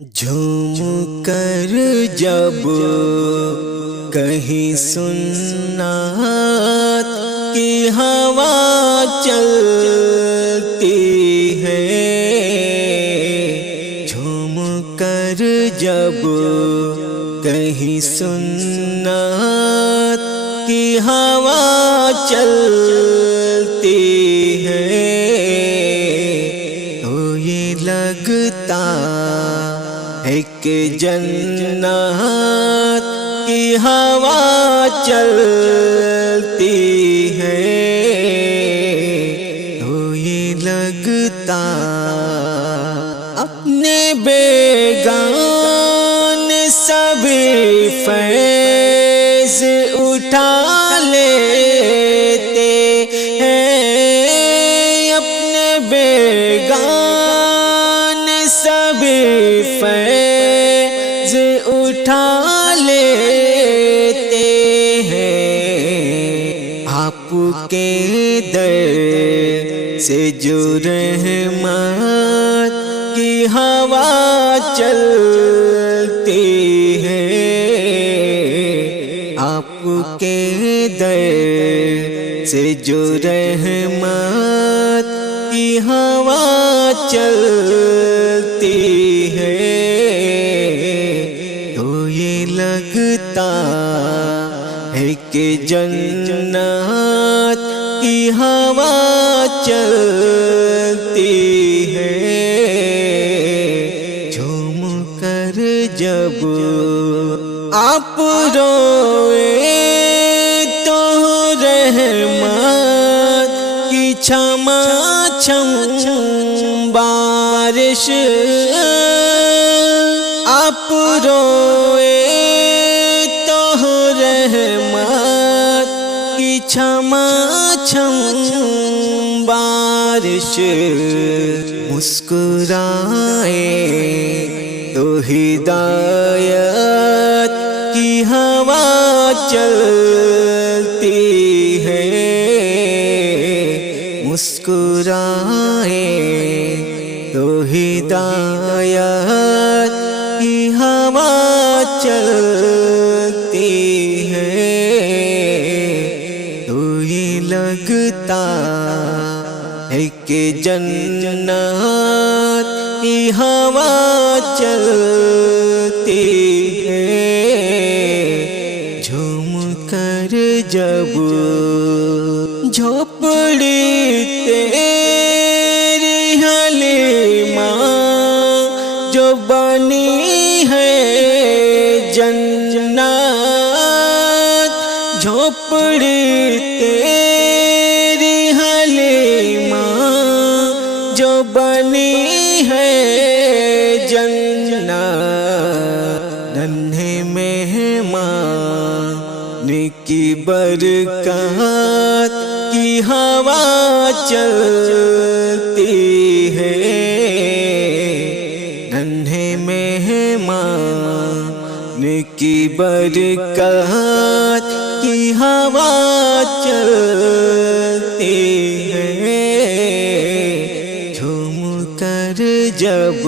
جھوم کر جب کہیں سنات کی ہوا چلتی ہے، جھوم کر جب کہیں سنات کی ہوا چلتی ہے تو یہ لگتا ہے کہ جنت کی ہوا چلتی ہے، تو یہ لگتا اپنے بیگان سبھی فیض اٹھا لیتے ہیں، اپنے بیگان سبھی فیض اٹھا لیتے ہیں، آپ کے در سے جو رحمت کی ہوا چلتی ہے، آپ کے در سے جو رحمت کی ہوا چلتی ہے تو یہ لگتا ہے کہ جنت کی ہوا چلتی ہے، جھوم کر جب آپ روئے تو رحمت کی چھما چھم بارش، آپ روئے تو رحمت کی چھما چھم بارش، مسکرائے تو ہدایت کی ہوا چلتی ہے، مسکرائے تو ہدایت کی ہوا چلتی ہے، تو یہ لگتا ہے کہ جنت کی ہوا چلتی ہے، جھوم کر جب جھوپڑی تیری حلیمہ جو بنی ہے جنت، جھوپڑی تیری حلیمہ جو بنی ہے جنت، ننھے مہمان کی برکات کی ہوا چلتی ہے، ننھے مہمان کی برکات کی ہوا چلتی ہے، جھوم کر جب